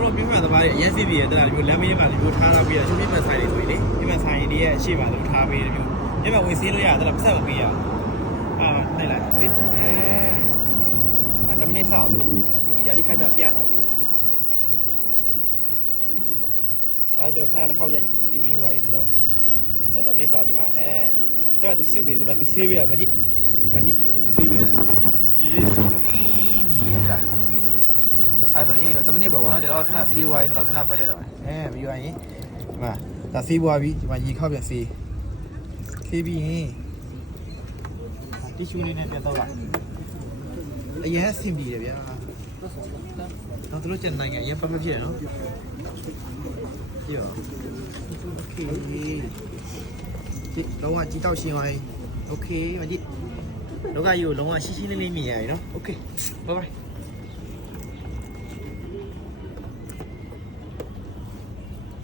တို့ပြင်းပြသမားတွေအရင်စီးပြီးရတဲ့ဒါမျိုးလမ်းမေးမှာဒီမျိုးထားတော့ပြီးတော့ပြင်းပြဆိုင်တွေဆိုရင်လေပြင်းပြဆိုင်တွေရဲ့အရှိပါလို့ထားပေးတယ်မျိုးပြင်းပြဝင်စင်းလို့ရတယ်ဒါပတ်ဆက်မပေးရအောင်အာနိုင်လိုက်ဒီအဲအတမင်းဆောက်သူရာဒီခါကျပြထားပြီဒါကျွန်တော်ခဏတစ်ခေါက်ရိုက်ယူရင်းဝိုင်းဆိုတော့အဲတမင်းဆောက်ဒီမှာအဲကျတော့သူစစ်ပြီးဒီမှာသူဆေးပေးရမကြည့်မကြည့်ဆေးပေးရ အဲ့ဆိုရင်တမနစ်ပဲပေါ့နော်ကျွန်တော်ခဏဆေးဝါးရေးဆိုတော့ခဏပတ်ရတော့အဲပြီးသွားရင်ဒီမှာဒါဆေးဝါးပြီးဒီမှာရေခောက်ပြန်ဆေးဆေးပြီးရင်တီရှူလေးနဲ့ပြန်တော့လာအရင်အဆင်ပြေတယ်ဗျာတော့တို့ကျန်နိုင်ငံအရင်ပတ်မဖြစ်ရနော်ပြရောโอเคဒီလုံးဝကြီးတောက်ရှင်းသွားပြီโอเคမကြီးလောကကြီးကိုလုံးဝရှင်းရှင်းလင်းလင်းမြင်ရပြီနော်โอเค bye bye